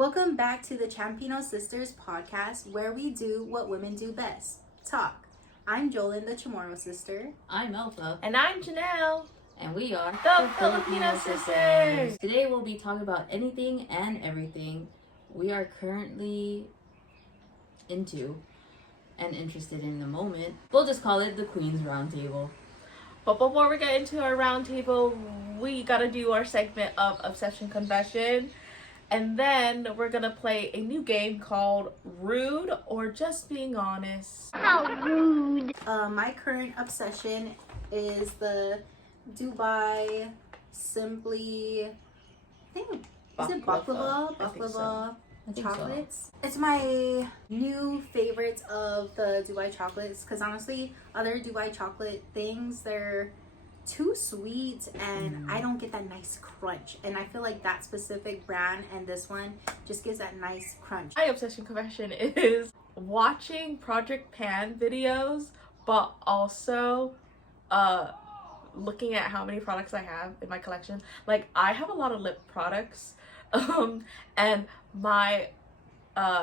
Welcome back to the ChamPino Sisters podcast, where we do what women do best, talk. I'm Jolyn, the Chamorro sister. I'm Alpha. And I'm Janelle. And we are the Filipino Sisters. Today we'll be talking about anything and everything we are currently into and interested in the moment. We'll just call it the Queen's Roundtable. But before we get into our roundtable, we gotta do our segment of Obsession Confession. And then we're gonna play a new game called Rude or Just Being Honest. How rude. My current obsession is the Dubai Simply, I think, is it baklava? Baklava chocolates. It's my new favorites of the Dubai chocolates because honestly, other Dubai chocolate things, they're too sweet and I don't get that nice crunch, and I feel like that specific brand and this one just gives that nice crunch. My obsession confession is watching Project Pan videos, but also looking at how many products I have in my collection. Like, I have a lot of lip products, and my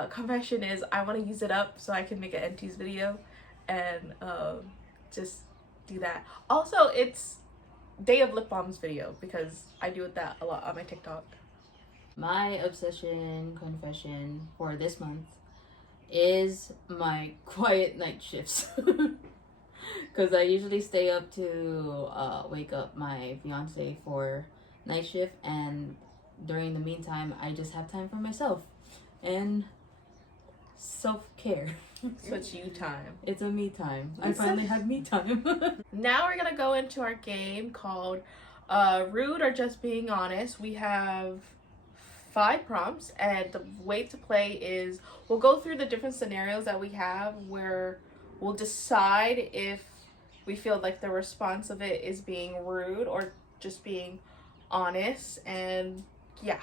confession is I want to use it up so I can make an NT's video and just do that. Also, it's Day of Lip Balms video because I do that a lot on my TikTok. My obsession confession for this month is my quiet night shifts. Because I usually stay up to wake up my fiance for night shift, and during the meantime I just have time for myself and self-care. So it's you time. It's a me time. I finally have me time. Now we're gonna go into our game called Rude or Just Being Honest. We have 5 prompts, and the way to play is we'll go through the different scenarios that we have where we'll decide if we feel like the response of it is being rude or just being honest. And yeah,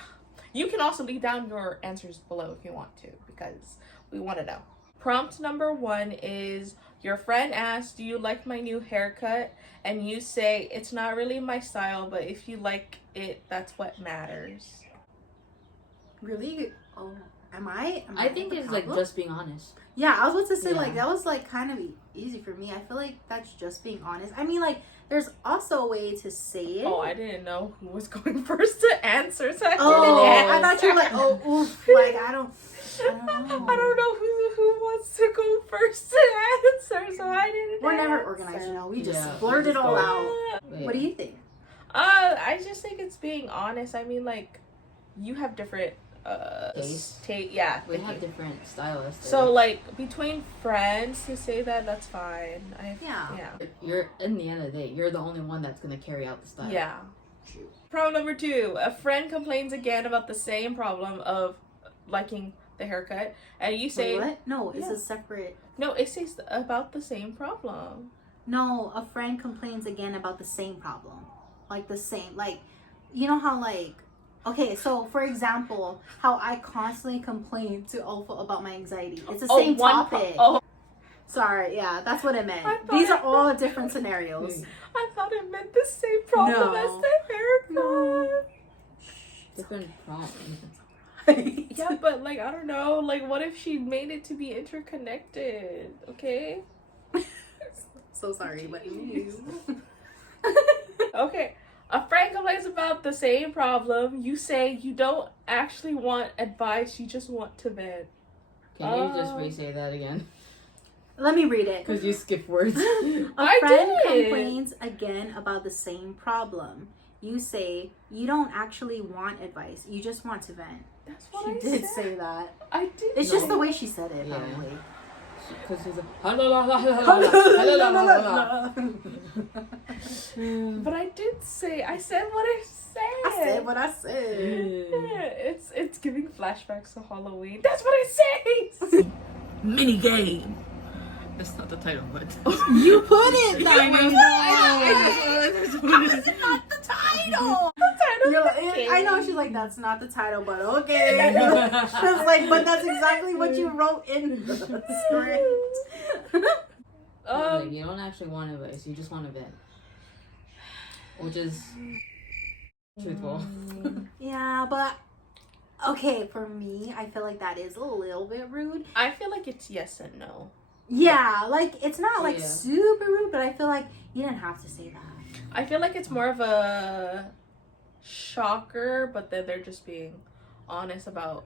you can also leave down your answers below if you want to, because we want to know. Prompt number 1 is your friend asks, do you like my new haircut? And you say, it's not really my style, but if you like it, that's what matters. Really? Oh, am I think it's like just being honest. Yeah, I was about to say, like, that was like kind of easy for me. I feel like that's just being honest. I mean, like, there's also a way to say it. Oh, I didn't know who was going first to answer, so I didn't I answer. thought you were like, oh, oof, like, I don't know. I don't know who wants to go first to answer, so I didn't We're answer. never organized, you know. We just Yeah, blurt we it just all go. out. Wait. What do you think? I just think it's being honest. I mean, like, you have different Taste. Yeah, We have different stylists. so like between friends to say that's fine. Yeah. You're, in the end of the day, you're the only one that's gonna carry out the style. Yeah. Problem number 2, a friend complains again about the same problem of liking the haircut, and you say, Wait, what? No, it's Yeah. a separate. no, it says about the same problem. No, a friend complains again about the same problem. Like the same, like, you know how, like, okay, so for example, how I constantly complain to Alpha about my anxiety. It's the same topic. Sorry, yeah, that's what it meant. These are all different scenarios. I thought it meant the same problem No. as the haircut. No. Different prompts. Yeah, but like, I don't know, like, what if she made it to be interconnected? Okay. So sorry, but Okay. A friend complains about the same problem. You say you don't actually want advice, you just want to vent. Can you just re-say that again? let me read it. Because you skip words. A friend complains again about the same problem. You say you don't actually want advice, you just want to vent. That's what She I did said. say that. I did. It's just the way she said it, Yeah. probably. Because she's But I did say, I said what I said. I said what I said. Yeah, it's giving flashbacks to Halloween. That's what I say. mini game. That's not the title, but You put it that way. That's not the title. The title. You're like, I know she's like, that's not the title, but okay. She was like, but that's exactly what you wrote in the script. like, you don't actually want advice, you just want to vent. Which is truthful. Yeah, but Okay, for me, I feel like that is a little bit rude. I feel like it's yes and no. Yeah, like it's not like Yeah. super rude, but I feel like you didn't have to say that. I feel like it's more of a shocker, but then they're just being honest about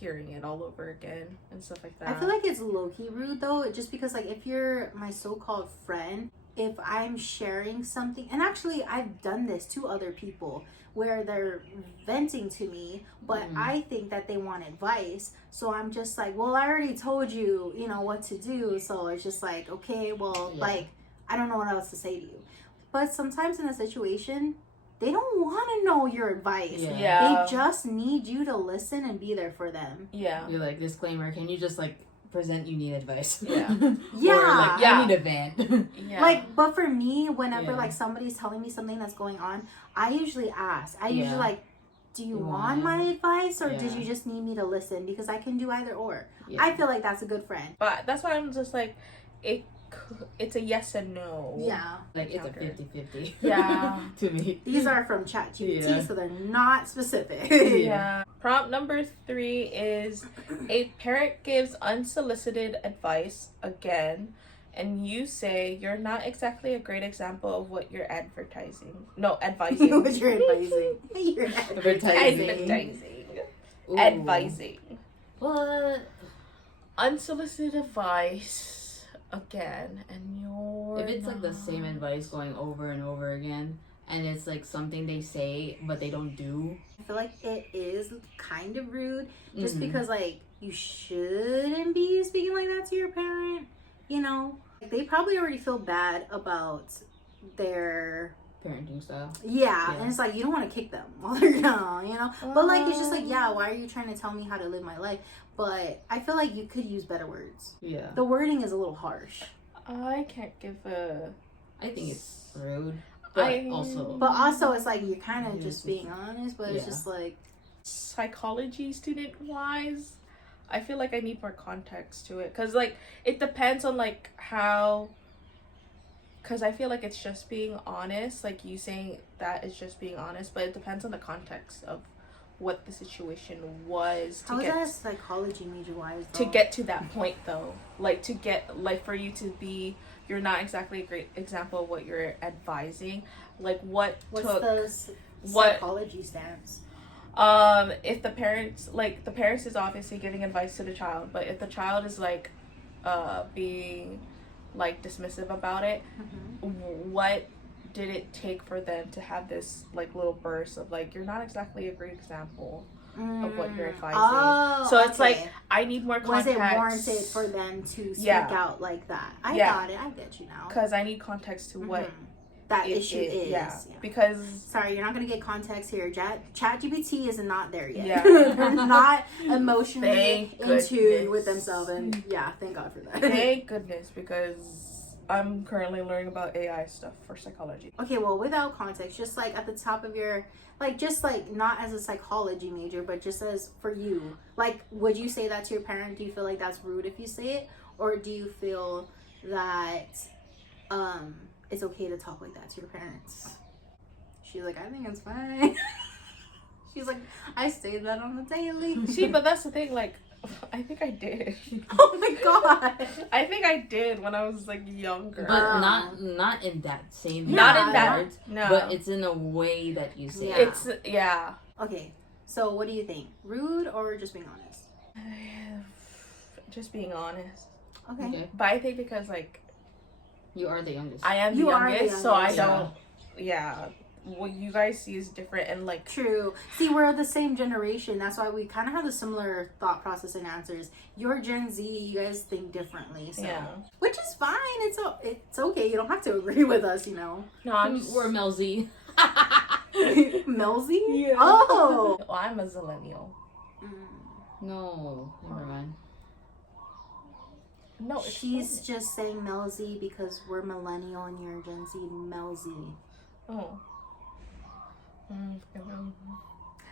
hearing it all over again and stuff like that. I feel like it's low-key rude though, just because like if you're my so-called friend, if I'm sharing something, and actually I've done this to other people where they're venting to me, but I think that they want advice, so I'm just like, well, I already told you, you know, what to do, so it's just like, okay, well, like, I don't know what else to say to you. But sometimes in a situation, they don't want to know your advice. Yeah. They just need you to listen and be there for them. Yeah. You're like, disclaimer, can you just like present you need advice? Yeah. Yeah. Or like, I need a van. Yeah. Like, but for me, whenever Yeah. like somebody's telling me something that's going on, I usually ask. I Yeah. usually like, do you You want want my advice or did Yeah. you just need me to listen? Because I can do either or. Yeah. I feel like that's a good friend. But that's why I'm just like, it's a yes and no. Yeah. Like, it's a Encounter. 50-50. Yeah. To me. These are from ChatGPT, Yeah. so they're not specific. Yeah. Prompt number 3 is a parent gives unsolicited advice again, and you say you're not exactly a great example of what you're advertising. No, advising. What you're advising. You're advertising. Advertising. Ooh. Advising. What? Unsolicited advice again, and you're If it's like the same advice going over and over again, and it's like something they say but they don't do. I feel like it is kind of rude just Mhm. because like you shouldn't be speaking like that to your parent, you know. They probably already feel bad about their Parenting style. yeah, and it's like you don't want to kick them while they're young, you know. But like it's just like, yeah, why are you trying to tell me how to live my life? But I feel like you could use better words. Yeah. The wording is a little harsh. I can't give a. I think it's rude. But I- also. But also it's like you're kind of Yeah, just being honest, but it's yeah. just like Psychology student wise, I feel like I need more context to it, because like it depends on like how, because I feel like it's just being honest, like you saying that is just being honest, but it depends on the context of what the situation was to how is get that psychology major wise to get to that point though, like to get like for you to be, you're not exactly a great example of what you're advising, like what what's took the what psychology stance? if the parents, like the parents is obviously giving advice to the child, but if the child is like being like dismissive about it, what did it take for them to have this like little burst of like, you're not exactly a great example of what you're advising? Oh, So it's okay. like I need more Was context. it warranted for them to speak Yeah. out like that? I Yeah. got it. I get you now. Because I need context to what that it issue is. Yeah. Yeah. Because Sorry, you're not gonna get context here. ChatGPT is not there yet. Yeah. They're not emotionally Thank in tune goodness. with themselves, and yeah, thank God for that. thank goodness, because I'm currently learning about AI stuff for psychology. Okay, well, without context, just like at the top of your, like, just like not as a psychology major, but just as for you, like, would you say that to your parent? Do you feel like that's rude if you say it, or do you feel that it's okay to talk like that to your parents? She's like, I think it's fine. She's like, I say that on the daily. See, but that's the thing, like, I think I did. Oh my God. I think I did when I was like younger. But not in that same Not in Yeah, that. words, No. but it's in a way that you say Yeah. it. It's yeah. Okay, so what do you think? Rude or just being honest? Just being honest. Okay. Okay. But I think because like You are the youngest. I am the You are the youngest, so I youngest. don't. Yeah. What you guys see is different, and like True. See, we're the same generation. That's why we kind of have a similar thought process and answers. You're Gen Z. You guys think differently. So. yeah. Which is fine. It's okay. You don't have to agree with us, you know. No, I'm just, We're Mel Z. Melzy? Yeah. Oh. Well, I'm a zillennial. No, never mind. No, it's She's just saying Melzy because we're millennial and you're Gen Z. Melzy. oh.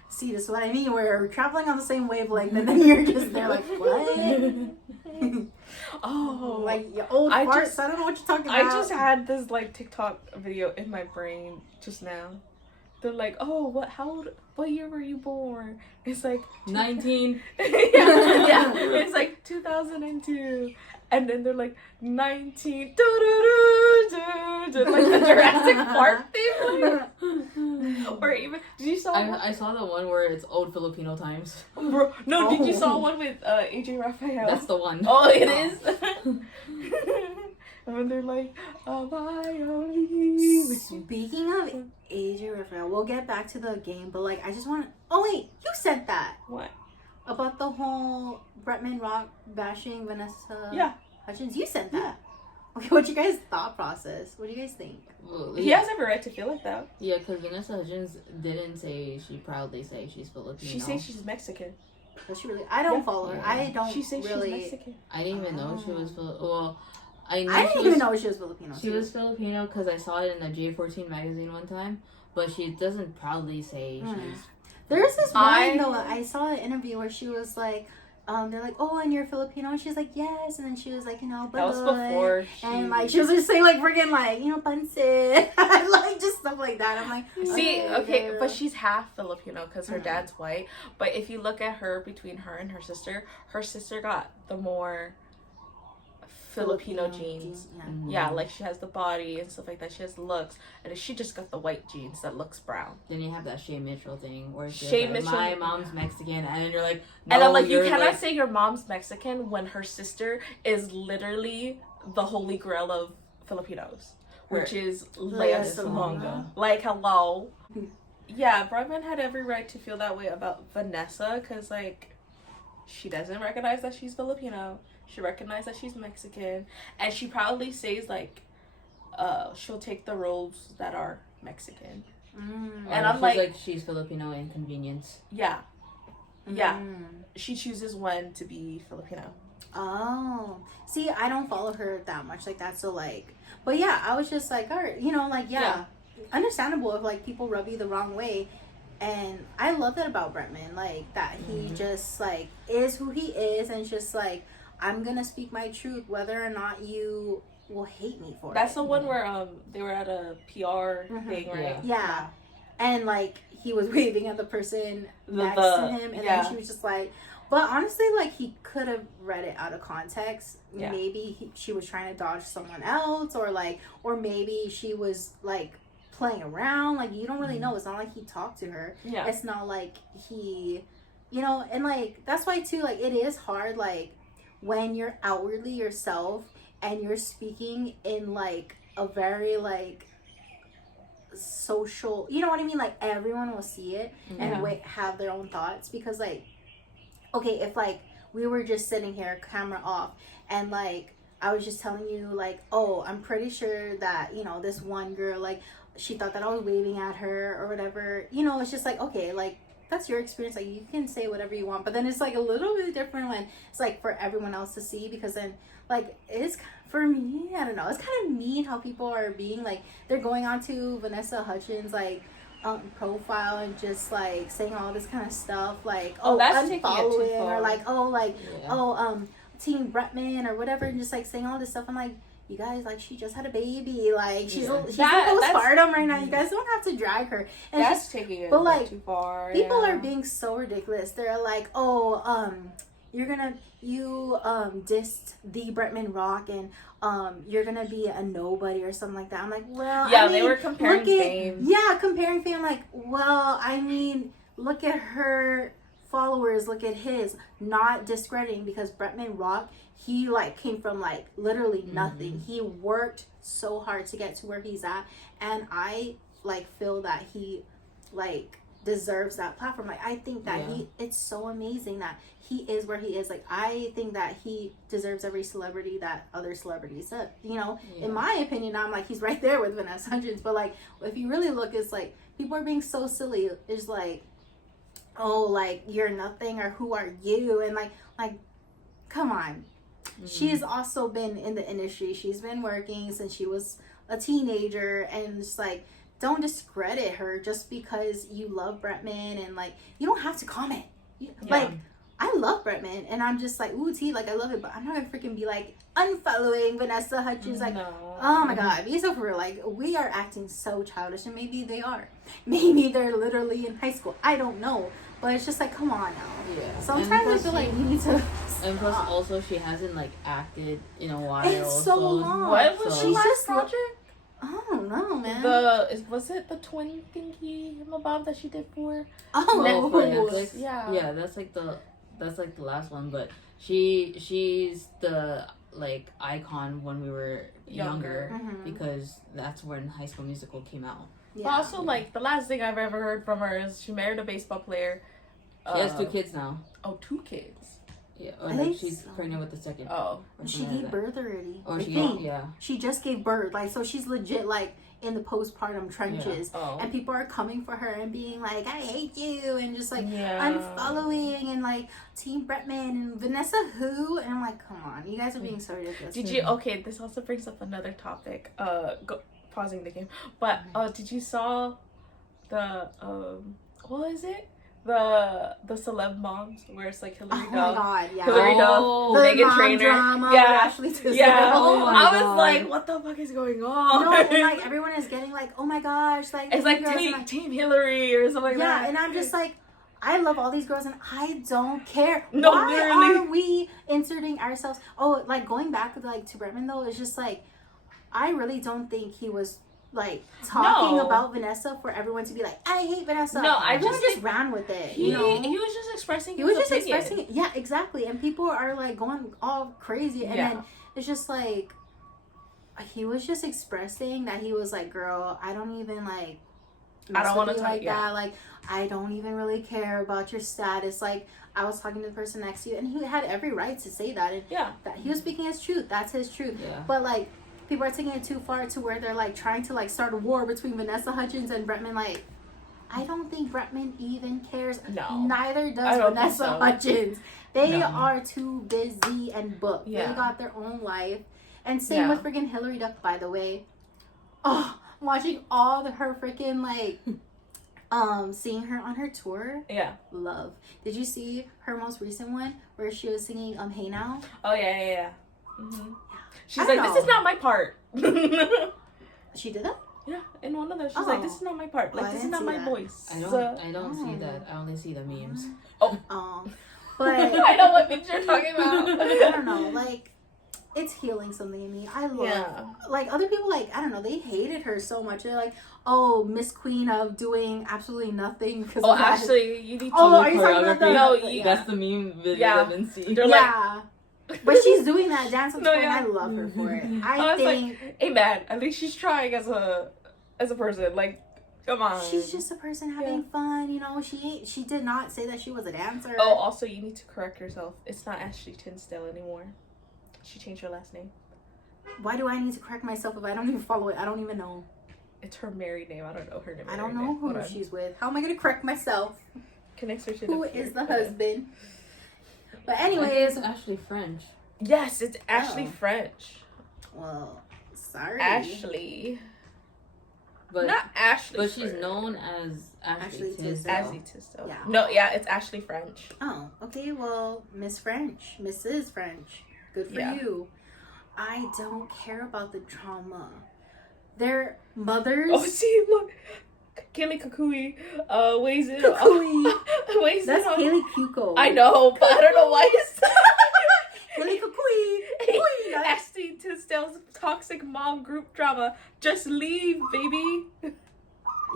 See, this is what I mean. We're traveling on the same wavelength, and then you're just there like, what? Oh, Like, you old I farts. just- I don't know what you're talking I about. just had this like TikTok video in my brain just now. they're like, oh, what year were you born? It's like 19. yeah, it's like 2002. And then they're like 19, like the Jurassic Park thing, like, or even I saw the one where it's old Filipino times. Bro, no, did you saw one with AJ Raphael? That's the one. Oh, it is. And when they're like, Speaking of AJ Raphael, we'll get back to the game, but like I just want to. Oh wait, you said that. What? About the whole Bretman Rock bashing Vanessa Hudgens. You said that. Yeah. Okay, what's your guys' thought process? What do you guys think? Well, He has every right to feel like that. Yeah, because Vanessa Hudgens didn't say, she proudly say she's Filipino. She says she's Mexican. Does she really? I don't follow her. Yeah. I don't She says really. she's Mexican. I didn't even know she was Well, I didn't even know she was Filipino. She was Filipino because I saw it in the J14 magazine one time, but she doesn't proudly say she's. There's this one though. I saw an interview where she was like, they're like, oh, and you're Filipino, and she's like, yes, and then she was like, you know, that was before and like she was just saying like freaking like, you know, pancit, like just stuff like that. I'm like, see, okay, girl. but she's half Filipino because her dad's white. But if you look at her, between her and her sister got the more Filipino genes. Yeah, like she has the body and stuff like that. She has looks, and she just got the white genes that looks brown. Then you have that Shay Mitchell thing where she's Shay like, Mitchell, my mom's Mexican, and then you're like, no, and I'm like, you cannot like... say your mom's Mexican when her sister is literally the holy grail of Filipinos, which is Lea Salonga. Like, hello. Yeah, Bretman had every right to feel that way about Vanessa because, like, she doesn't recognize that she's Filipino. She recognized that she's Mexican. And she proudly says, like, she'll take the roles that are Mexican. And I'm like, she's Filipino in convenience. Yeah. Yeah. She chooses when to be Filipino. Oh. See, I don't follow her that much like that. So, like, but yeah, I was just like, all right, you know, like, yeah. Understandable if, like, people rub you the wrong way. And I love that about Bretman, like, that he just, like, is who he is and just, like, I'm gonna speak my truth whether or not you will hate me for it. That's the one where they were at a PR thing, right? Yeah. And like he was waving at the person next to him, and then she was just like, but honestly, like he could have read it out of context. Yeah. Maybe she was trying to dodge someone else, or maybe she was like playing around. Like you don't really know. It's not like he talked to her. Yeah. It's not like he, you know, and like that's why too. Like it is hard. Like when you're outwardly yourself and you're speaking in like a very like social, you know what I mean, like everyone will see it and have their own thoughts, because like, okay, if like we were just sitting here camera off and like I was just telling you like, oh, I'm pretty sure that, you know, this one girl, like she thought that I was waving at her or whatever, you know, it's just like, okay, like that's your experience, like you can say whatever you want, but then it's like a little bit different when it's like for everyone else to see, because then like it's, for me, I don't know, it's kind of mean how people are being like, they're going on to Vanessa Hudgens like profile and just like saying all this kind of stuff like, oh, that's taking it too far. Or like, oh, like Team Bretman or whatever, and just like saying all this stuff. I'm like, you guys, like she just had a baby, like she's postpartum right now. You guys don't have to drag her. And that's taking it too far. People are being so ridiculous. They're like, oh, you dissed the Bretman Rock and you're gonna be a nobody or something like that. I'm like, well, yeah, I mean, they were comparing fame. Yeah, comparing fame. I'm like, well, I mean, look at her followers, look at his, not discrediting, because Bretman Rock, he like came from like literally nothing. He worked so hard to get to where he's at, and I like feel that he like deserves that platform. Like I think that it's so amazing that he is where he is. Like I think that he deserves every celebrity that other celebrities have, you know. In my opinion, I'm like, he's right there with Vanessa Hudgens. But like if you really look, it's like people are being so silly. It's like, oh, like you're nothing, or who are you? And like come on. She's also been in the industry. She's been working since she was a teenager, and it's like, don't discredit her just because you love Bretman, and like you don't have to comment. Like I love Bretman, and I'm just like, ooh, T, like, I love it, but I'm not gonna freaking be like unfollowing Vanessa Hudgens. Like, oh my god, be so for real. Like, we are acting so childish, and maybe they are. Maybe they're literally in high school. I don't know. But it's just like, come on now. Yeah. Sometimes I feel like we need to. And plus, also, she hasn't like acted in a while. It's so long. What was She's her last just project? I don't know, man. Was it the twin thingy bob that she did for? Oh, for Netflix? Yeah. Yeah, that's like the last one. But she's the like icon when we were younger Mm-hmm. because that's when High School Musical came out. Yeah. But also, like, the last thing I've ever heard from her is she married a baseball player. She has 2 kids now. Oh, 2 kids. Yeah, I and think she's so. pregnant with the second. Oh. She gave birth already. Or I she think. yeah. She just gave birth. Like, so she's legit, like, in the postpartum trenches. Oh. And people are coming for her and being like, I hate you. And just, like, Yeah. unfollowing. And, like, Team Bretman and Vanessa who? And I'm like, come on. You guys are being so ridiculous. Okay, this also brings up another topic. Pausing the game. But, did you saw the, what is it? The celeb moms where it's like Hillary Oh my Duff. god, yeah. Hillary Oh, Duff, The Megan mom Trainor. drama Yeah. with Ashley Tisdale. Yeah. Oh my I was God. like, what the fuck is going on? No, and like everyone is getting like, oh my gosh, like It's like you guys are team Hillary or something like that. yeah, and I'm just like, I love all these girls and I don't care. No, Why literally. are we inserting ourselves? Oh, like going back like to Bretman though, it's just like I really don't think he was like talking No. about Vanessa for everyone to be like, I hate Vanessa. No, I everyone just just think ran with it. He You know? was just expressing He his was just opinion. expressing it. Yeah, exactly. And people are like going all crazy. And then it's just like he was just expressing that he was like, girl, I don't even like I don't want to talk talk like that. Like, I don't even really care about your status. Like, I was talking to the person next to you, and he had every right to say that. And that he was speaking his truth. That's his truth. Yeah. But like, people are taking it too far to where they're like trying to like start a war between Vanessa Hudgens and Bretman. Like, I don't think Bretman even cares. No. Neither does I don't think Vanessa so. Hudgens. They No. are too busy and booked. Yeah. They got their own life. And same with freaking Hillary Duff, by the way. Oh, watching all her freaking like seeing her on her tour. Yeah. Love. Did you see her most recent one where she was singing Hey Now? Oh yeah. Mm-hmm. She's I like, don't this is know. not my part. She did that? Yeah, in one of those, she's Oh. like, this is not my part. Like, Oh, I this is didn't not see my that. voice. I don't see that. I only see the memes. But I know what memes you're talking about. I don't know, like it's healing something in me. I love like other people, like I don't know, they hated her so much. They're like, oh, Miss Queen of doing absolutely nothing because actually, you need to. Oh, are you talking about that? No, that's the meme video I've been seeing. They're yeah. But she's doing that dance on tour, and I love her for it. I was think like, hey man, at least she's trying as a person. Like, come on. she's just a person having fun, you know. She did not say that she was a dancer. Oh, also, you need to correct yourself. It's not Ashley Tisdale anymore. She changed her last name. Why do I need to correct myself if I don't even follow it? I don't even know. It's her married name. I don't know her name. I don't know who she's with. How am I gonna correct myself? Connects her to Who is the husband? But anyways, it's Ashley French. Yes, it's Ashley French. Well, sorry. Ashley. But Not Ashley. But she's French. known as Ashley Tisdale. Tisdale. Ashley Tisdale. Yeah. No, yeah, it's Ashley French. Oh, okay. Well, Miss French, Mrs. French, good for you. I don't care about the drama. Their mothers. Oh, see, look. Kaylee Kukui weighs in. Kukui. Weighs That's in on. Kaylee Cuoco. I know, but I don't know why it's. Kaylee Kukui. Ashley Tisdale's toxic mom group drama. Just leave, baby. Yeah.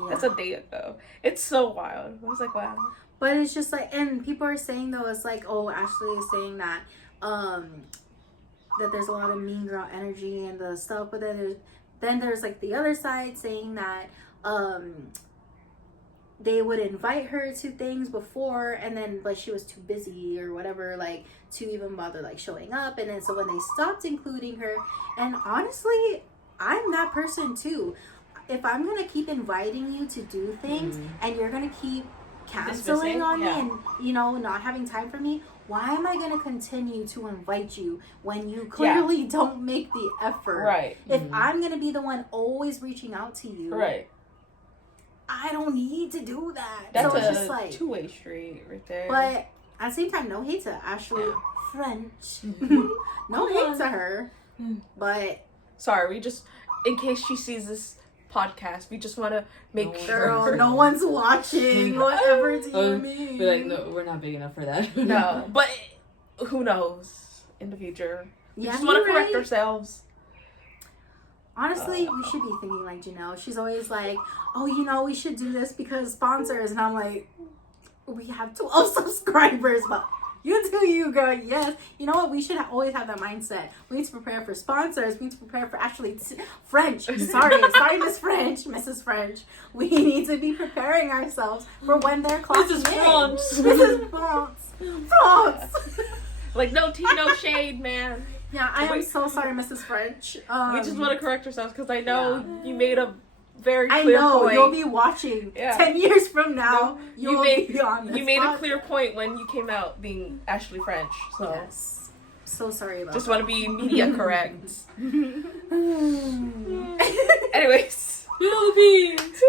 That's a day ago. It's so wild. I was like, wow. But it's just like, and people are saying though, it's like, oh, Ashley is saying that, that there's a lot of mean girl energy and the stuff. But then there's like the other side saying that, they would invite her to things before, and then but she was too busy or whatever, like to even bother like showing up. And then so when they stopped including her, and honestly, I'm that person too. If I'm gonna keep inviting you to do things and you're gonna keep canceling on me and not having time for me, why am I gonna continue to invite you when you clearly don't make the effort? Right. If I'm gonna be the one always reaching out to you, Right. I don't need to do that. That's so it's a just like two-way street right there. But At the same time, no hate to Ashley French. Mhm. No hate to her. But Sorry, we just, in case she sees this podcast, we just want to make sure. girl, no one's watching. Whatever do you mean? Be like, no, we're not big enough for that. No, but who knows in the future? We Yeah, just want to you're correct right. ourselves. Honestly, we should be thinking like Janelle. She's always like, oh, you know, we should do this because sponsors. And I'm like, we have 12 subscribers, but you do you, girl. Yes. You know what? We should always have that mindset. We need to prepare for sponsors. We need to prepare for actually French. Sorry, Miss French, Mrs. French. We need to be preparing ourselves for when they're clocking Mrs. in. France. Mrs. France. France. Like, no tea, no shade, man. Yeah, I am Wait. so sorry, Mrs. French. We just want to correct ourselves because I know you made a very I clear know point. you'll be watching 10 years from now. You made be on this you made a podcast. clear point when you came out being Ashley French. So Yes. So sorry about just that. want to be media correct. Anyways, Philippines.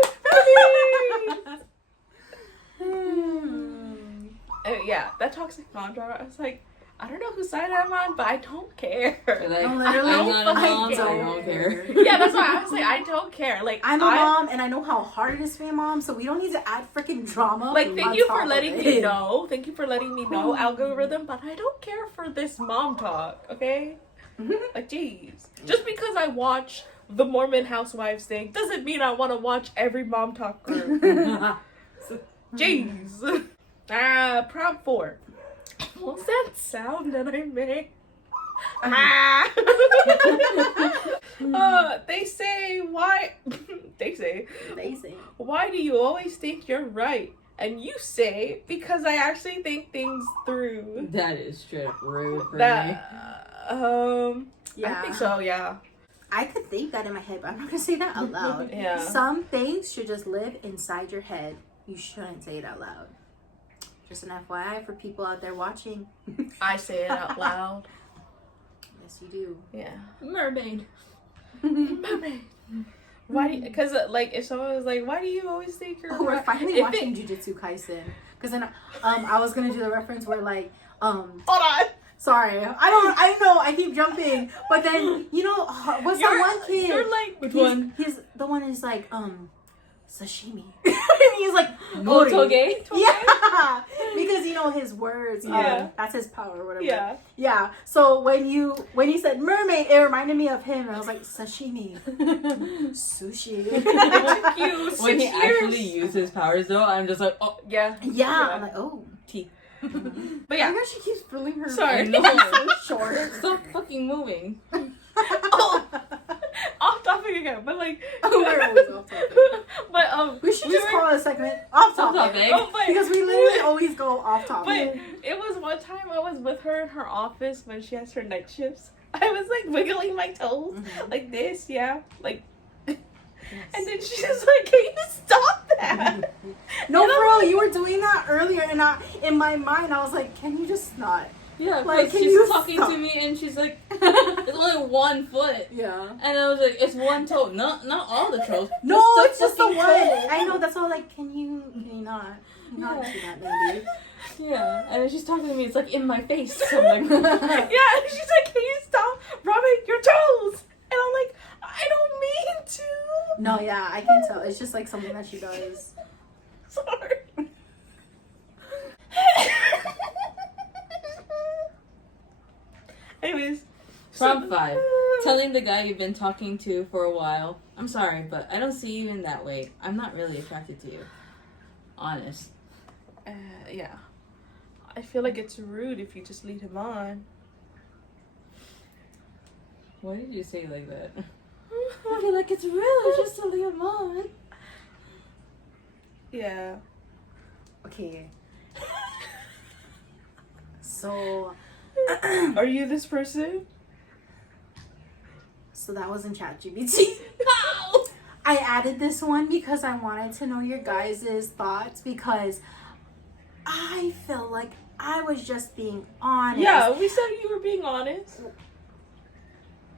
Yeah, that toxic mom drama. I was like, I don't know whose side I'm on, but I don't care. Like, No, literally, I'm not a mom, I so I don't care. Yeah, that's why I was like, I don't care. Like, I'm a mom, and I know how hard it is to be a mom, so we don't need to add freaking drama. Like, on thank you top for of letting it. me know. Thank you for letting me know, algorithm, but I don't care for this mom talk, okay? Like, jeez. Just because I watch the Mormon Housewives thing doesn't mean I want to watch every mom talk group. Jeez. Prompt 4. What's that sound that I made? They say, why? They say, why do you always think you're right? And you say, because I actually think things through. That is straight up rude for me. I think so, yeah. I could think that in my head, but I'm not gonna say that out loud. Yeah. Some things should just live inside your head. You shouldn't say it out loud. Just an FYI for people out there watching. I say it out loud. Yes, you do. Yeah. Mermaid. Mermaid. Why do you, because, like, if someone was like, why do you always think you're Oh, we're right? finally If watching Jujutsu Kaisen. Because then, I was gonna do the reference where like, Hold on. sorry, I know, I keep jumping, but then you know, what's that one kid? You're like, Which one? He's the one is like, sashimi, and he's like, Oh, Nori. Toge? Yeah, because you know his words. Yeah. That's his power, or whatever. Yeah. Yeah. So when you said mermaid, it reminded me of him, and I was like sashimi, sushi. You When he 6 years. actually uses powers, though, I'm just like, oh, Yeah. Yeah. I'm like, oh. T. But I yeah. think she keeps pulling her. Sorry. No. so short. Stop fucking moving. Oh, off topic again, but like, We're always off topic. but We should just call it a segment off topic. topic. Oh, but Because we literally always go off But topic. it was one time I was with her in her office when she has her night shifts. I was like wiggling my toes like this, yeah, like. And then she's just like, "Can you stop that?" No, bro, you were doing that earlier, and in my mind, I was like, "Can you just not?" Yeah, Like, like can she's you talking stop? to me and she's like, it's only 1 foot. Yeah. And I was like, it's 1 toe. Not all the toes. No, it's just the fucking one. toe. I know. That's all. Like, can you not do that, maybe? Yeah, and then she's talking to me. It's like in my face. So I'm like, Yeah, and she's like, "Can you stop rubbing your toes?" And I'm like, "I don't mean to." No, yeah, I can tell. It's just like something that she does. Sorry. Anyways. Prompt 5. Telling the guy you've been talking to for a while, I'm sorry, but I don't see you in that way. I'm not really attracted to you. Honest. Yeah. I feel like it's rude if you just lead him on. Why did you say it like that? I feel like it's rude just to leave him on. Yeah. Okay. So. Are you this person? So that was in ChatGPT. No! I added this one because I wanted to know your guys' thoughts, because I felt like I was just being honest. Yeah, we said you were being honest.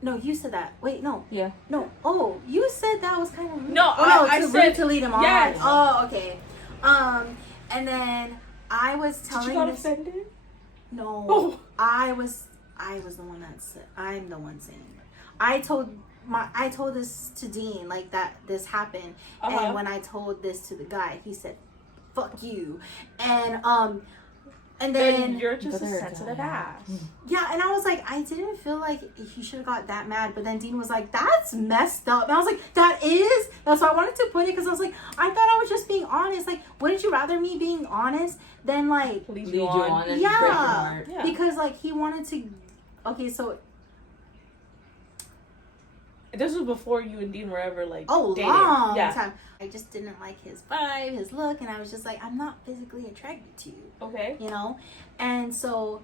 No, you said that. Wait, no. Yeah. No. Oh, you said that was kind of rude. No, Oh, I too said- rude to lead him on. yes. Oh, okay. And then I was Did telling you got this. offended? No, Oh. I was the one that said. I'm the one saying it. I told this to Dean, like, that this happened, and when I told this to the guy, he said, "Fuck you," and then you're just a sensitive ass. yeah, and I was like, I didn't feel like he should have got that mad, but then Dean was like, "That's messed up," and I was like, "That is." That's why I wanted to put it, because I was like, I thought I was just being honest. Like, wouldn't you rather me being honest than like Lead you on and break your yeah, heart? Yeah. because like he wanted to. Okay, so This was before you and Dean were ever like dating. long Yeah. time. I just didn't like his vibe, his look, and I was just like, I'm not physically attracted to you, Okay. you know? And so,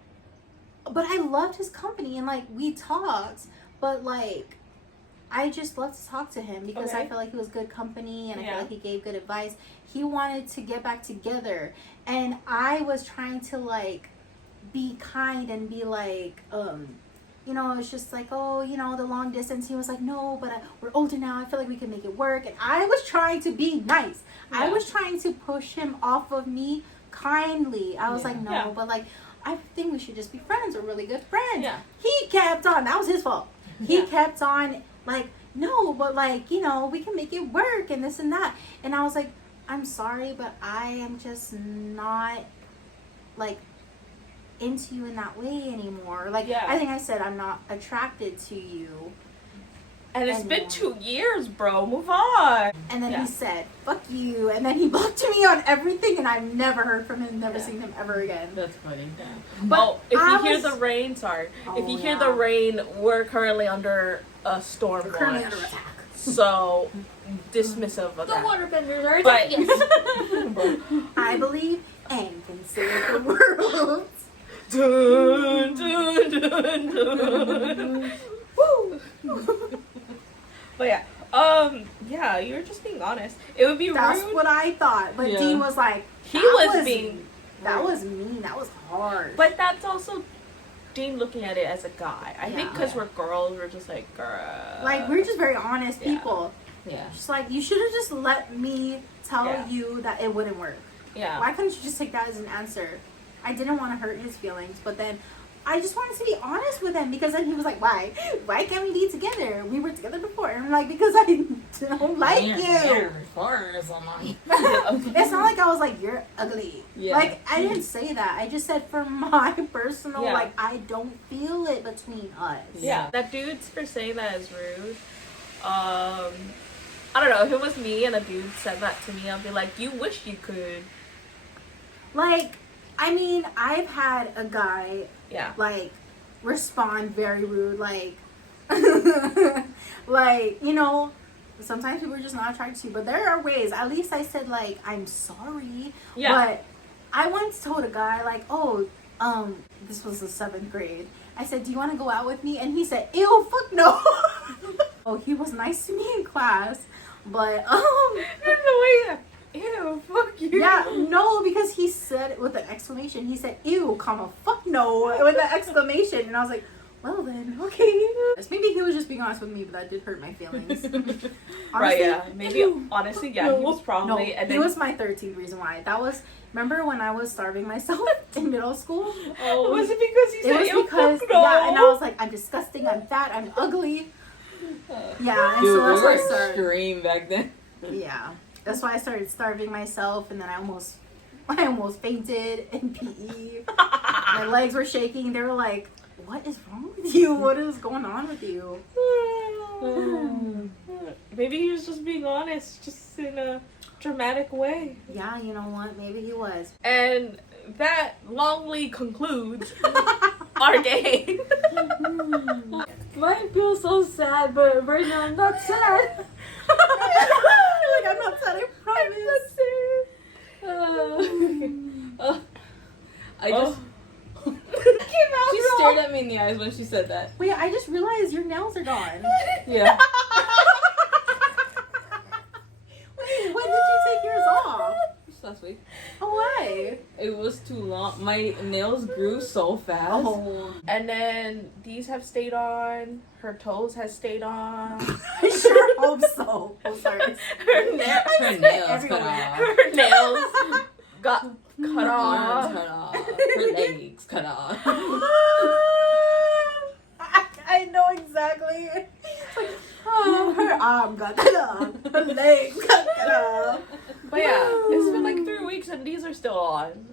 but I loved his company, and like we talked, but like I just loved to talk to him because I felt like he was good company, and I felt like he gave good advice. He wanted to get back together, and I was trying to like be kind and be like, you know, it's just like, oh, you know, the long distance. He was like, no, but we're older now. I feel like we can make it work. And I was trying to be nice. Yeah. I was trying to push him off of me kindly. I was like, no, but like, I think we should just be friends. We're really good friends. Yeah. He kept on. That was his fault. He kept on like, no, but like, you know, we can make it work and this and that. And I was like, I'm sorry, but I am just not like into you in that way anymore. Like, I think I said I'm not attracted to you. And it's been 2 years, bro. Move on. And then he said, fuck you. And then he blocked me on everything, and I've never heard from him, never seen him ever again. That's funny. Yeah. But if you hear the rain, if you hear the rain, we're currently under a storm watch. Currently under attack. So, dismissive of The that. waterbenders are But- I believe and can save the world. Dun, dun, dun, dun. Woo! But yeah, you were just being honest. It would be That's rude. what I thought. But Dean was like, He was being that rude. was mean. That was hard. But that's also Dean looking at it as a guy. I think because Yeah. we're girls, we're just like, girl. like, we're just very honest people. Yeah. Just like, you should have just let me tell you that it wouldn't work. Yeah. Why couldn't you just take that as an answer? I didn't want to hurt his feelings, but then I just wanted to be honest with him, because then he was like, why can't we be together? We were together before. And I'm like, because I don't like you. It's not like I was like, you're ugly. Yeah. Like, I didn't say that. I just said for my personal, like, I don't feel it between us. Yeah. That dude's for saying that is rude. I don't know. If it was me and a dude said that to me, I'd be like, you wish you could. Like, I mean, I've had a guy, like, respond very rude, like, like, you know, sometimes people are just not attracted to you, but there are ways. At least I said, like, I'm sorry. Yeah. But I once told a guy, like, oh, this was the 7th grade. I said, do you want to go out with me? And he said, ew, fuck no. Oh, he was nice to me in class, but, the way that, ew, fuck you. Yeah, no, because he said it with an exclamation. He said, ew, comma, fuck no, with an exclamation. And I was like, well then, okay. Maybe he was just being honest with me, but that did hurt my feelings. Honestly, Right, yeah. Maybe, honestly, he was probably... No, and he then, was my 13th reason why. That was, remember when I was starving myself in middle school? Oh, was it because he said, It was because, fuck no? yeah, and I was like, I'm disgusting, I'm fat, I'm ugly. Yeah, and Dude, so that's we why I were started. extreme back then. Yeah. That's why I started starving myself, and then I almost fainted in PE. My legs were shaking. They were like, what is wrong with you? What is going on with you? Maybe he was just being honest, just in a dramatic way. Yeah, you know what? Maybe he was. And that longly concludes our game. Mine feels so sad, but right now I'm not sad. Like, I'm not sad, I promise. I just... She stared at me in the eyes when she said that. Wait, I just realized your nails are gone. Yeah. Wait, when did you take yours off? Just last week. Oh, why? It was too long. My nails grew so fast. Oh. And then these have stayed on. Her toes has stayed on. I sure hope so. Oh, sorry. Her Her nails cut everywhere. off. Her nails got cut off. Arms cut off. Her legs cut off. I know exactly. It's like, oh, her arm got cut off. Her legs got cut off. But yeah, it's been like 3 weeks and these are still on.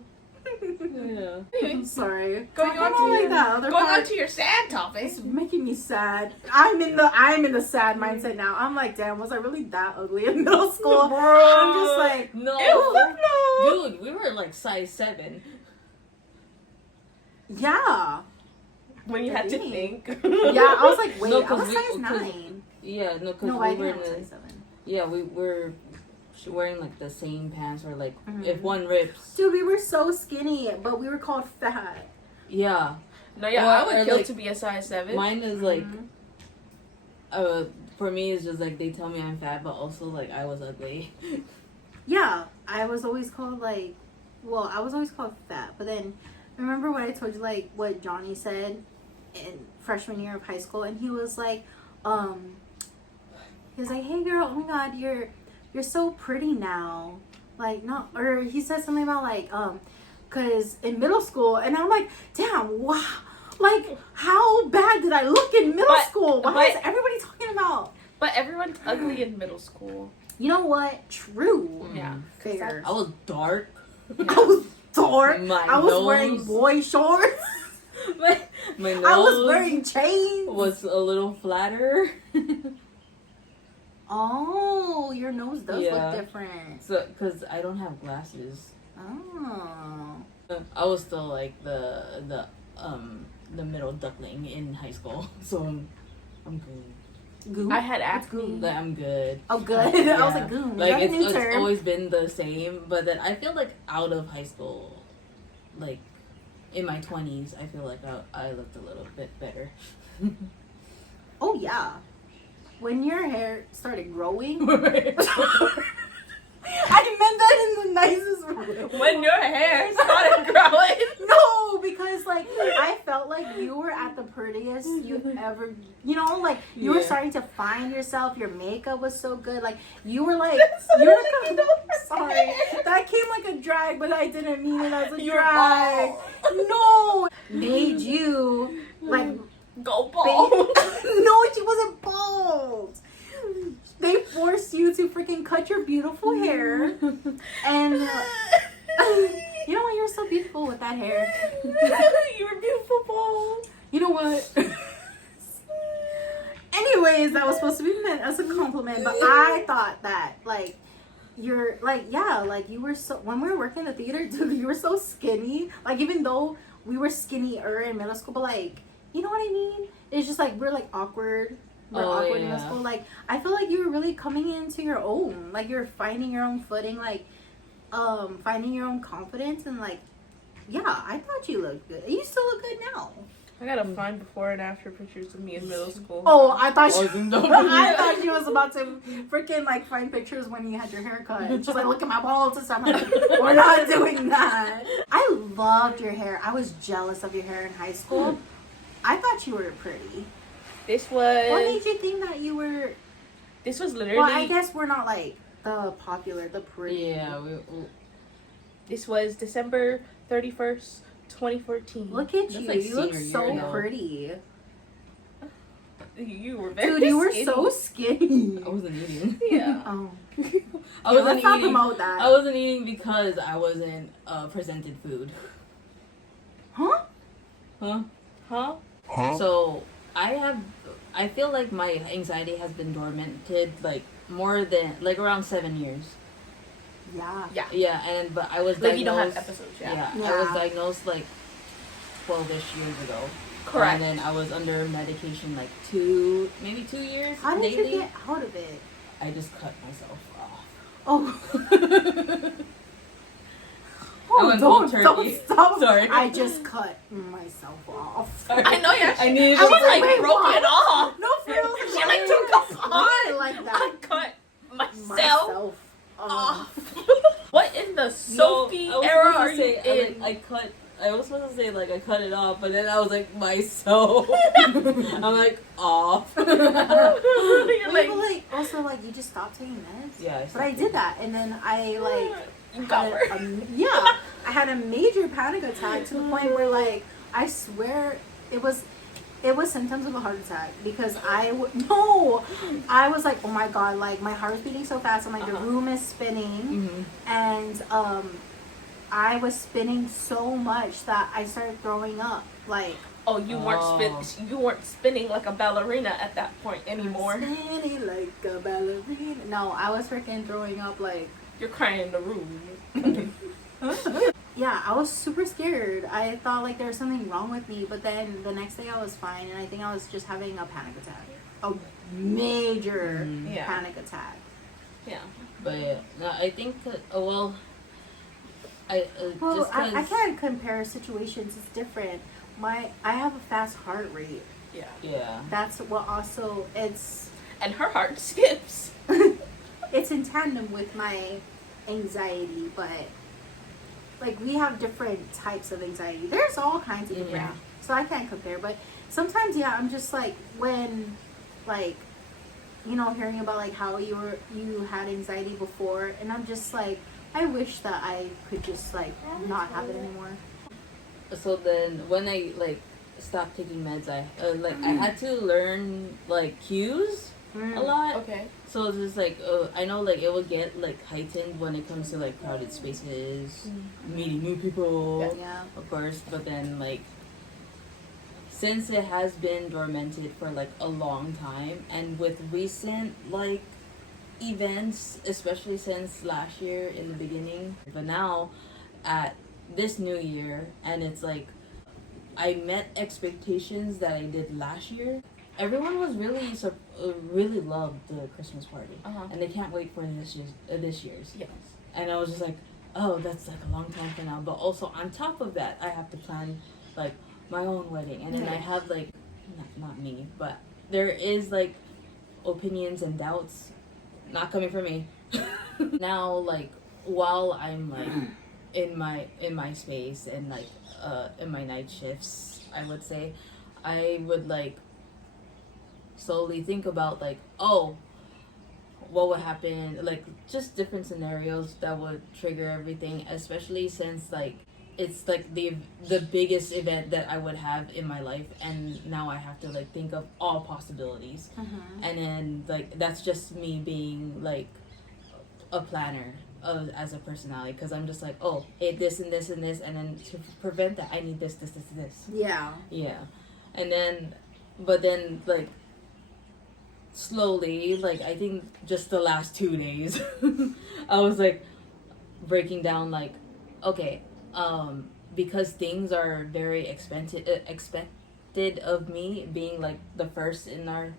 Yeah. I'm sorry. Going on to like your, that other going part. on to your sad topic. It's making me sad. I'm in the sad mindset now. I'm like, damn, was I really that ugly in middle school? I'm just like, No. Ew, Dude, we were like size 7. yeah. when you had to Dang. think. Yeah, I was like, wait, No, I 'cause was we- size 'cause- 9. Yeah, no, because No, I we were think in I was the, size 7. yeah, we were wearing like the same pants or like Mhm. if one rips. Dude, we were so skinny, but we were called fat. Yeah. No, yeah, Or- I would or, kill like, to be a size 7. Mine is like Mhm. for me it's just like they tell me I'm fat but also like I was ugly. Yeah, I was always called like, well, I was always called fat. But then, remember what I told you, like what Johnny said in freshman year of high school, and he was like, hey girl, oh my god, you're so pretty now, like not, or he said something about like, cause in middle school, and I'm like, damn, wow, like how bad did I look in middle school? Why is everybody talking about? But everyone's ugly in middle school. You know what? True. Yeah. Fair. I was dark. I was dark. My I was nose- wearing boy shorts. My nose I was wearing chains. was a little flatter. Oh, your nose does Yeah. look different. So, cause I don't have glasses. Oh. I was still like the middle duckling in high school, so I'm good. Goon? I had What's acne. goon? Like, I'm good. Oh, good. I Yeah. was like, goon. Like Like, it's, new it's term. always been the same, but then I feel like out of high school, like in my 20s, I feel like I looked a little bit better. Oh, yeah. When your hair started growing. I meant that in the nicest way. When your hair started growing. No, because like I felt like you were at the prettiest you ever, you know, like you were Yeah. starting to find yourself. Your makeup was so good. Like you were like, So you were like, sorry, that came like a drag, but I didn't mean it as a You were drag. bald. No, made you like Go ba- bald. No, she wasn't bald. They forced you to freaking cut your beautiful hair, and you know what? You're so beautiful with that hair. You were beautiful bald. You know what? Anyways, that was supposed to be meant as a compliment, but I thought that like you're like, yeah, like you were so, when we were working in the theater, dude, you were so skinny. Like even though we were skinnier in middle school, but like, you know what I mean? It's just like we're like awkward. We're awkward in middle yeah. school. Like I feel like you were really coming into your own. Like you're finding your own footing, like finding your own confidence, and like, yeah, I thought you looked good. You still look good now. I gotta find before and after pictures of me in middle school. Oh, I thought she, no. I thought she was about to freaking like find pictures when you had your haircut. And she's like, look at my balls and stuff. I'm like, we're not doing that. I loved your hair. I was jealous of your hair in high school. I thought you were pretty. This What was. made you think that you were? This was literally. Well, I guess we're not like the popular, the pretty. Yeah, This was December 31st, 2014. Look at That's you. like You look senior so year, though. pretty. You were very Dude, you were skinny. so skinny. I wasn't eating. Yeah. Oh. I Yeah, wasn't let's not eating. promote that. I wasn't eating because I wasn't presented food. Huh? Huh? Huh? So I feel like my anxiety has been dormanted like more than like around 7 years. Yeah. Yeah. Yeah, but I was Like you don't have diagnosed. episodes, Yeah, Yeah. I was diagnosed like 12ish years ago. Correct. And then I was under medication like maybe 2 years. How did daily. you get out of it? I just cut myself off. Oh. I went cold don't turkey. stop. Sorry. I just cut myself off. Sorry. I know you I actually. needed I was to- like wait, broke what? it off. No, for real. She like took off Not on. like I that. cut myself Myself off. off. What in the Sophie No, I was era supposed to are you say, in? I was supposed to say like I cut it off, but then I was like myself. I'm like off. You're Wait, like, but like also like you just stopped taking meds. Yeah, But I did that, and then I like You got her. Yeah, I had a major panic attack to the point where, like, I swear it was symptoms of a heart attack because I was like, oh my god, like my heart was beating so fast. I'm like, the room is spinning, and I was spinning so much that I started throwing up. Like, oh, you weren't spinning like a ballerina at that point anymore. Spinning like a ballerina. No, I was freaking throwing up like. You're crying in the room. Yeah, I was super scared. I thought like there was something wrong with me, but then the next day I was fine, and I think I was just having a panic attack, a major panic attack. Yeah, but no, I think I can't compare situations. It's different. I have a fast heart rate. Yeah. That's what also and her heart skips. It's in tandem with my anxiety, but like we have different types of anxiety. There's all kinds of different, so I can't compare. But sometimes, I'm just like when, like, hearing about like how you had anxiety before, and I'm just like, I wish that I could just like not have it anymore. So then when I like stopped taking meds, I had to learn like cues a lot. Okay. So it's just like I know like it will get like heightened when it comes to like crowded spaces, meeting new people, of course. But then like since it has been dormanted for like a long time, and with recent like events, especially since last year in the beginning, but now at this new year, and it's like I met expectations that I did last year. Everyone was really loved the Christmas party, and they can't wait for this year's. Yes. And I was just like, oh, that's like a long time from now. But also on top of that, I have to plan like my own wedding, and then I have like not me, but there is like opinions and doubts not coming from me. Now, like while I'm like in my space and like in my night shifts, I would say I would like slowly think about like, oh, what would happen, like just different scenarios that would trigger everything, especially since like it's like the biggest event that I would have in my life, and now I have to like think of all possibilities. And then like that's just me being like a planner as a personality, because I'm just like, oh, this and this and this, and then to prevent that I need this. Yeah, and then but then like slowly, like I think just the last 2 days I was like breaking down like, okay, because things are very expected of me being like the first in our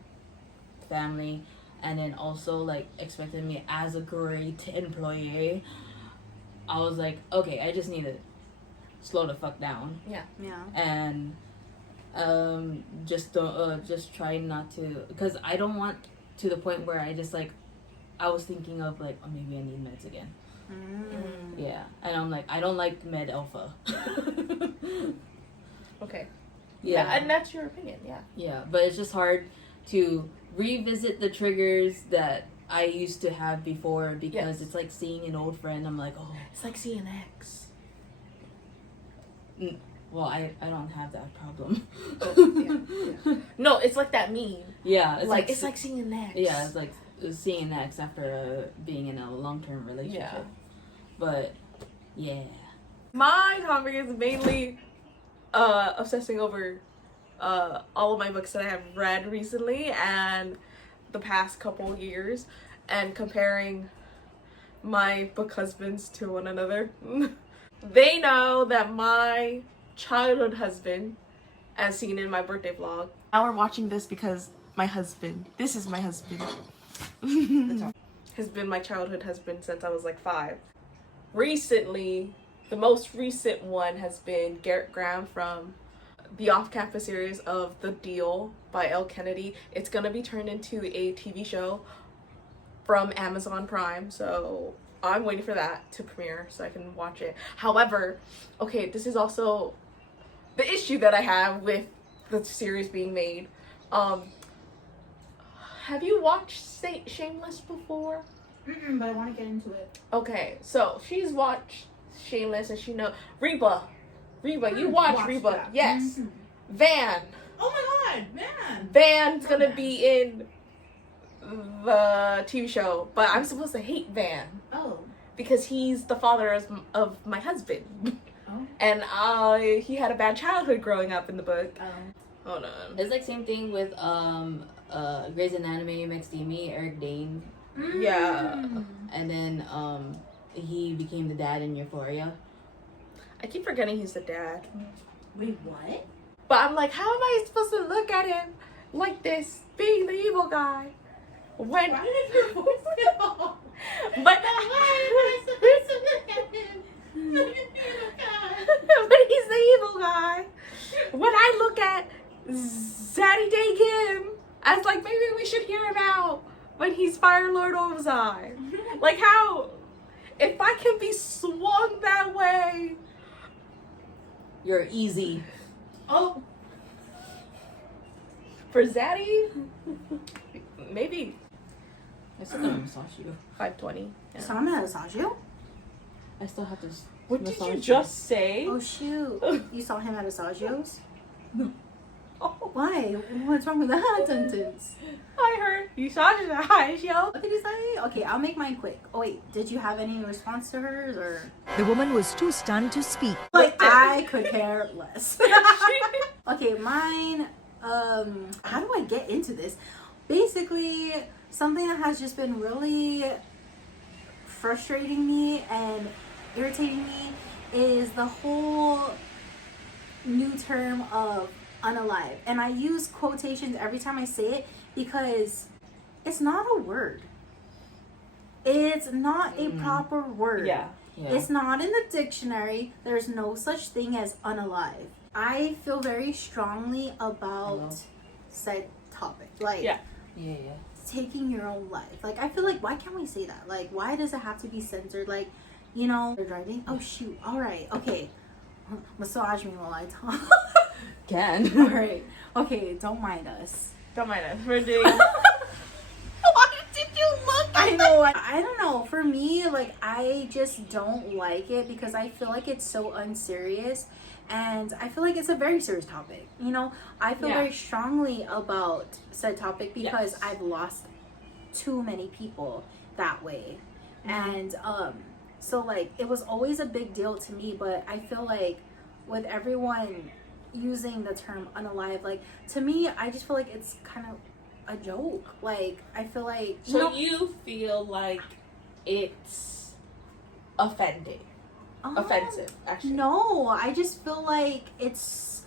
family, and then also like expected me as a great employee. I was like, okay, I just need to slow the fuck down. And just try not to, because I don't want to the point where I just like, I was thinking of like, oh, maybe I need meds again. Yeah, and I'm like, I don't like med alpha. Okay. Yeah, and that's your opinion. Yeah, but it's just hard to revisit the triggers that I used to have before, because it's like seeing an old friend. I'm like, oh, it's like seeing an ex. Well, I don't have that problem. No, it's like that meme. Yeah, it's like seeing an ex. Yeah, it's like seeing an ex after being in a long-term relationship. Yeah. But yeah, my topic is mainly obsessing over all of my books that I have read recently and the past couple years, and comparing my book husbands to one another. They know that my childhood husband, as seen in my birthday vlog. Now we're watching this because this is my husband, has been my childhood husband since I was like 5. Recently, the most recent one has been Garrett Graham from the off-campus series of The Deal by Elle Kennedy. It's gonna be turned into a TV show from Amazon Prime, so I'm waiting for that to premiere so I can watch it. However, okay, this is also the issue that I have with the series being made. Have you watched Shameless before? But I want to get into it. Okay, so she's watched Shameless and she know Reba, you watch Reba. That. Yes. Mm-hmm. Van. Oh my god, man. Van's gonna be in the TV show, but I'm supposed to hate Van Oh. because he's the father of my husband. Oh. And he had a bad childhood growing up in the book. Hold on. It's like same thing with Grey's Anatomy, McSteamy, Eric Dane. Yeah. And then he became the dad in Euphoria. I keep forgetting he's the dad. Wait, what? But I'm like, how am I supposed to look at him like this, being the evil guy? When Why did your voice get off? but Why am I supposed to look at him? but he's the evil guy. When I look at Zaddy Day Kim, I was like, maybe we should hear him out when he's Fire Lord Ozai. Like how, if I can be swung that way. You're easy. Oh. For Zaddy, maybe I still gotta massage you. 520. Yeah. So I'm gonna massage you? I still have to. What did massage you just say? Oh shoot. You saw him at Asagio's? No. Why? What's wrong with that sentence? I heard you saw his eyes, yo. What did he say? Okay, I'll make mine quick. Oh wait, did you have any response to hers or? The woman was too stunned to speak. Like I could care less. Okay, mine. How do I get into this? Basically, something that has just been really frustrating me and irritating me is the whole new term of unalive. And I use quotations every time I say it because it's not a word. It's not a proper word. Yeah. It's not in the dictionary. There's no such thing as unalive. I feel very strongly about said topic. Like, Yeah. taking your own life. Like, I feel like, why can't we say that? Like, why does it have to be censored? Like, you know, they're driving. Oh, shoot. All right. Okay. Massage me while I talk. Can. All right. Okay. Don't mind us. Don't mind us. We're doing. Why did you look? I know. I don't know. For me, like, I just don't like it because I feel like it's so unserious. And I feel like it's a very serious topic. You know, I feel very strongly about said topic because I've lost too many people that way. And so like it was always a big deal to me, but I feel like with everyone using the term unalive, like to me, I just feel like it's kind of a joke. Like I feel like You feel like it's offending. Offensive, actually. No, I just feel like it's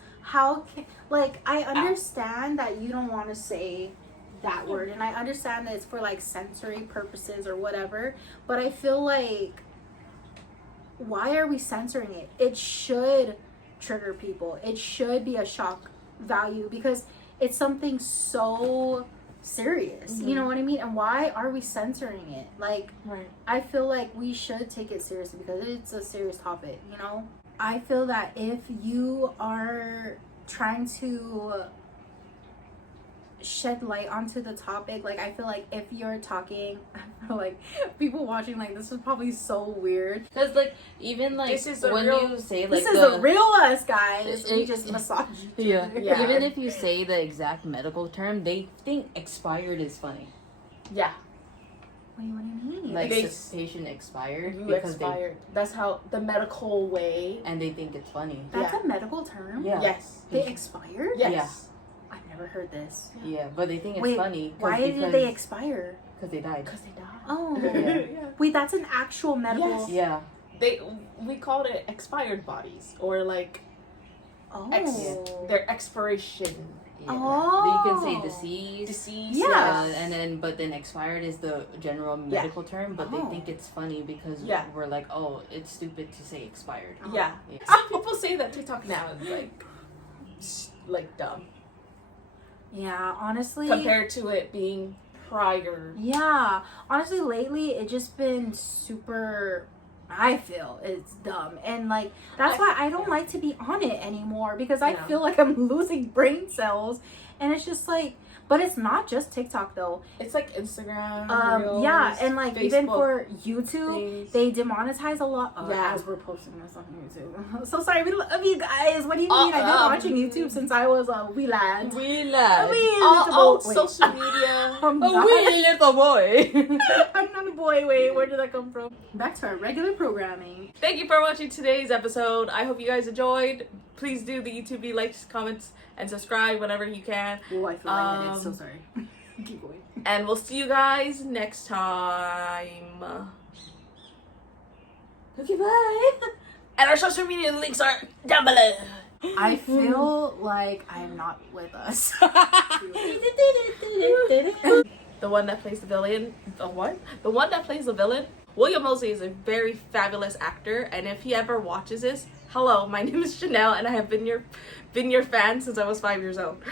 like I understand that you don't want to say that word, and I understand that it's for like sensory purposes or whatever, but I feel like why are we censoring it? It should trigger people. It should be a shock value because it's something so serious. You know what I mean? And why are we censoring it? Like, I feel like we should take it seriously because it's a serious topic, you know? I feel that if you are trying to shed light onto the topic, like I feel like if you're talking like people watching, like this is probably so weird Because like even like This is when real- you say like this is the real us, guys. We it- just massage each yeah. other. Yeah. Even if you say the exact medical term, they think expired is funny. Yeah. Wait, what do you mean? Like They- the patient expired You because expired. That's how the medical way. and they think it's funny. That's yeah. a medical term? Yeah. Yes. They expired? Yes. I've never heard this. Yeah, but they think it's Wait, funny. why did they expire? Because they died. Because they died. Oh. Yeah. Wait, that's an actual medical... Yeah. We called it expired bodies, or like Oh. their expiration. Yeah. Oh. You can say deceased. Deceased. Yeah. And then expired is the general medical term, but Oh. they think it's funny because Yeah. we're like, oh, it's stupid to say expired. Yeah. Yeah. Some people say that TikTok now is like dumb Yeah, honestly... compared to it being prior. Yeah. Honestly, lately, it's just been super... I feel it's dumb. And, like, that's why I don't like to be on it anymore. Because I feel like I'm losing brain cells. And it's just like... But it's not just TikTok though. It's like Instagram. Reels, Yeah, and like even Facebook for YouTube, things. they demonetize a lot. Yeah. As we're posting this on YouTube. So sorry, we love you guys. What do you mean? I've been watching YouTube since I was a wee lad. We love. All Wait. social media. I'm A not. wee little boy. I'm not a boy. Wait, where did that come from? Back to our regular programming. Thank you for watching today's episode. I hope you guys enjoyed. Please do the YouTube likes, comments, and subscribe whenever you can. Oh, I feel lightheaded. So sorry. Keep going. And we'll see you guys next time. Okay, bye. And our social media links are down below. I feel like I'm not with us. The one that plays the villain. The what? The one that plays the villain. William Mosley is a very fabulous actor, and if he ever watches this, hello, my name is Janelle, and I have been your fan since I was 5 years old.